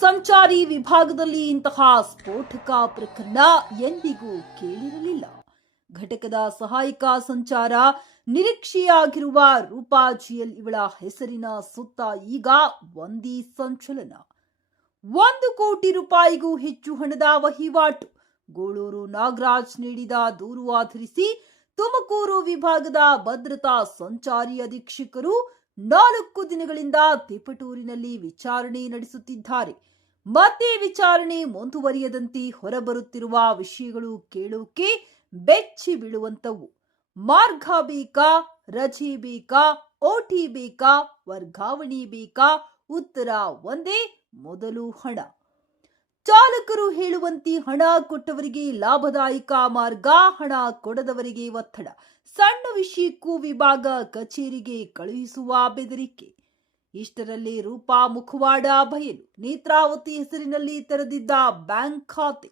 ಸಂಚಾರಿ ವಿಭಾಗದಲ್ಲಿ ಇಂತಹ ಸ್ಫೋಟಕ ಪ್ರಕರಣ ಎಂದಿಗೂ ಕೇಳಿರಲಿಲ್ಲ. ಘಟಕದ ಸಹಾಯಕ ಸಂಚಾರ ನಿರೀಕ್ಷೆಯಾಗಿರುವ ರೂಪಾ ಜಿಎಲ್ ಇವಳ ಹೆಸರಿನ ಸುತ್ತ ಈಗ ಒಂದಿ ಸಂಚಲನ. ಒಂದು ಕೋಟಿ ರೂಪಾಯಿಗೂ ಹೆಚ್ಚು ಹಣದ ವಹಿವಾಟು. ಗೋಳೂರು ನಾಗರಾಜ್ ನೀಡಿದ ದೂರು ಆಧರಿಸಿ ತುಮಕೂರು ವಿಭಾಗದ ಭದ್ರತಾ ಸಂಚಾರಿ ಅಧೀಕ್ಷಕರು ನಾಲ್ಕು ದಿನಗಳಿಂದ ತಿಪಟೂರಿನಲ್ಲಿ ವಿಚಾರಣೆ ನಡೆಸುತ್ತಿದ್ದಾರೆ. ಮತ್ತೆ ವಿಚಾರಣೆ ಮುಂದುವರಿಯದಂತೆ ಹೊರಬರುತ್ತಿರುವ ವಿಷಯಗಳು ಕೇಳೋಕೆ ಬೆಚ್ಚಿ ಬೀಳುವಂತವು ಮಾರ್ಗ ಬೇಕಾ, ರಜೆ ಬೇಕಾ, ಓಟಿ ಬೇಕಾ, ವರ್ಗಾವಣೆ ಬೇಕಾ, ಉತ್ತರ ಒಂದೇ, ಮೊದಲು ಹಣ. ಚಾಲಕರು ಹೇಳುವಂತೆ ಹಣ ಕೊಟ್ಟವರಿಗೆ ಲಾಭದಾಯಕ ಮಾರ್ಗ, ಹಣ ಕೊಡದವರಿಗೆ ಒತ್ತಡ. ಸಣ್ಣ ವಿಷಯಕ್ಕೂ ವಿಭಾಗ ಕಚೇರಿಗೆ ಕಳುಹಿಸುವ ಬೆದರಿಕೆ. ಇಷ್ಟರಲ್ಲಿ ರೂಪಾ ಮುಖವಾಡ ಬಯಲು ನೇತ್ರಾವತಿ ಹೆಸರಿನಲ್ಲಿ ತೆರೆದಿದ್ದ ಬ್ಯಾಂಕ್ ಖಾತೆ.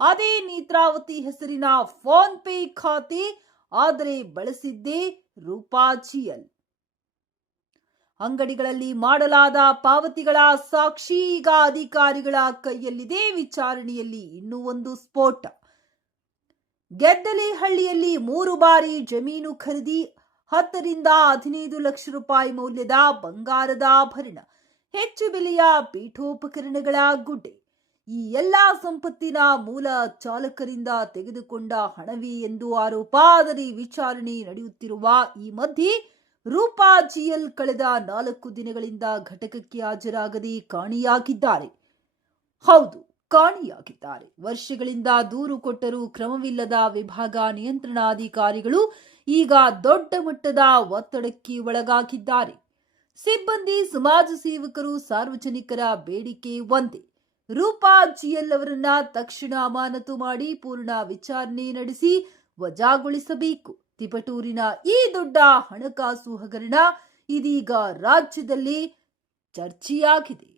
ಅದೇ ನೇತ್ರಾವತಿ ಹೆಸರಿನ ಫೋನ್ ಪೇ ಖಾತೆ, ಆದರೆ ಬಳಸಿದ್ದೇ ರೂಪಾ ಅಂಗಡಿಗಳಲ್ಲಿ ಮಾಡಲಾದ ಪಾವತಿಗಳ ಸಾಕ್ಷಿ ಅಧಿಕಾರಿಗಳ ಕೈಯಲ್ಲಿದೆ ವಿಚಾರಣೆಯಲ್ಲಿ ಇನ್ನೂ ಒಂದು ಸ್ಫೋಟ. ಗೆದ್ದಲಿಹಳ್ಳಿಯಲ್ಲಿ ಮೂರು ಬಾರಿ ಜಮೀನು ಖರೀದಿ, ಹತ್ತರಿಂದ ಹದಿನೈದು ಲಕ್ಷ ರೂಪಾಯಿ ಮೌಲ್ಯದ ಬಂಗಾರದ ಆಭರಣ, ಹೆಚ್ಚು ಬೆಲೆಯ ಪೀಠೋಪಕರಣಗಳ ಗುಡ್ಡೆ. ಈ ಎಲ್ಲಾ ಸಂಪತ್ತಿನ ಮೂಲ ಚಾಲಕರಿಂದ ತೆಗೆದುಕೊಂಡ ಹಣವೇ ಎಂದು ಆರೋಪ. ಆದರೆ ವಿಚಾರಣೆ ನಡೆಯುತ್ತಿರುವ ಈ ಮಧ್ಯೆ ರೂಪಾ ಜಿಎಲ್ ಕಳೆದ ನಾಲ್ಕು ದಿನಗಳಿಂದ ಘಟಕಕ್ಕೆ ಹಾಜರಾಗದೆ ಕಾಣಿಯಾಗಿದ್ದಾರೆ. ಹೌದು, ಕಾಣಿಯಾಗಿದ್ದಾರೆ. ವರ್ಷಗಳಿಂದ ದೂರು ಕೊಟ್ಟರೂ ಕ್ರಮವಿಲ್ಲದ ವಿಭಾಗ ನಿಯಂತ್ರಣಾಧಿಕಾರಿಗಳು ಈಗ ದೊಡ್ಡ ಮಟ್ಟದ ಒತ್ತಡಕ್ಕೆ ಒಳಗಾಗಿದ್ದಾರೆ. ಸಿಬ್ಬಂದಿ, ಸಮಾಜ ಸೇವಕರು, ಸಾರ್ವಜನಿಕರ ಬೇಡಿಕೆ ಒಂದೇ. ರೂಪಾ ಜಿಎಲ್ ಅವರನ್ನ ತಕ್ಷಣ ಅಮಾನತು ಮಾಡಿ ಪೂರ್ಣ ವಿಚಾರಣೆ ನಡೆಸಿ ವಜಾಗೊಳಿಸಬೇಕು. ತಿಪಟೂರಿನ ಈ ದೊಡ್ಡ ಹಣಕಾಸು ಹಗರಣ ಇದೀಗ ರಾಜ್ಯದಲ್ಲಿ ಚರ್ಚೆಯಾಗಿದೆ.